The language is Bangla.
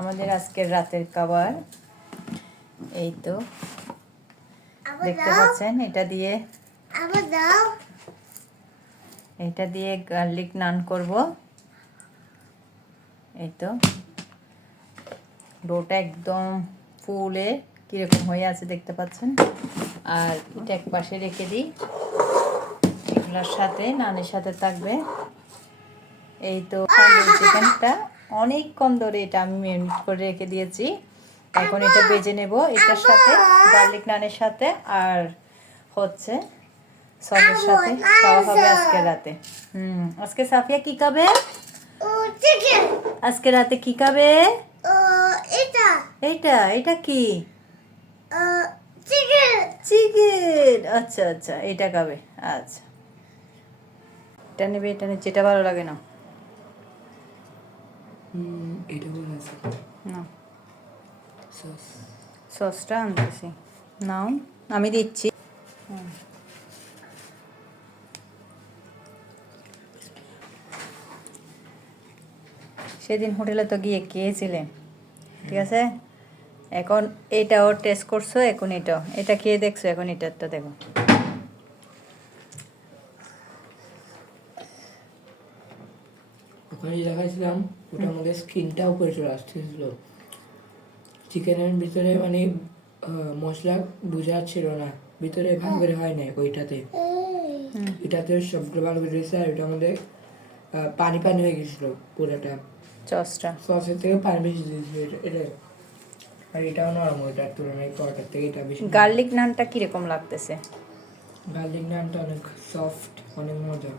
আমাদের আজকের রাতের খাবার এই তো দেখতে পাচ্ছেন। এটা দিয়ে গার্লিক নান করব। এই তো ডোটা একদম ফুলে কিরকম হয়ে আছে দেখতে পাচ্ছেন। আর এটা এক পাশে রেখে দিই, এগুলোর সাথে নানের সাথে থাকবে। এই তো চিকেনটা অনেকক্ষণ ধরে এটা আমি ম্যারিনেট করে রেখে দিয়েছি। এখন এটা বেজে নেব এটার সাথে, গার্লিক নানের সাথে, আর হচ্ছে সসের সাথে খাওয়া হবে আজকে রাতে। আজকে সাফিয়া কি খাবে? আজকে রাতে কি খাবে? এটা কি? চিকেন। আচ্ছা আচ্ছা, এটা খাবে। আচ্ছা, এটা নেবে, এটা নেবে, যেটা ভালো লাগে না। না, সসটা আনতেছি, নাও আমি দিচ্ছি। সেদিন হোটেলে তো গিয়ে খেয়েছিলেন, ঠিক আছে। এখন এটাও টেস্ট করছো, এখন এটা খেয়ে দেখছো, এখন এটারটা দেখো। ওখানে দেখাইছিলাম ওটার মধ্যে স্কিনটা উপরে চলে আসতেছিল, চিকেনের ভিতরে মানে মশলা বোঝা ছিল না, ভিতরে ভালো করে হয় নাই ওইটাতে। এটাতে সবগুলো ভালো করে দিয়েছে, আর ওটার মধ্যে পানি পানি হয়ে গেছিল পুরোটা, সসের থেকে পানি বেশি দিয়েছিল এটা। আর এটাও নরম, ওইটার তুলনায় কড়াটার থেকে এটা বেশি। গার্লিক নানটা কিরকম লাগতেছে? গার্লিক নানটা অনেক সফট, অনেক মজা।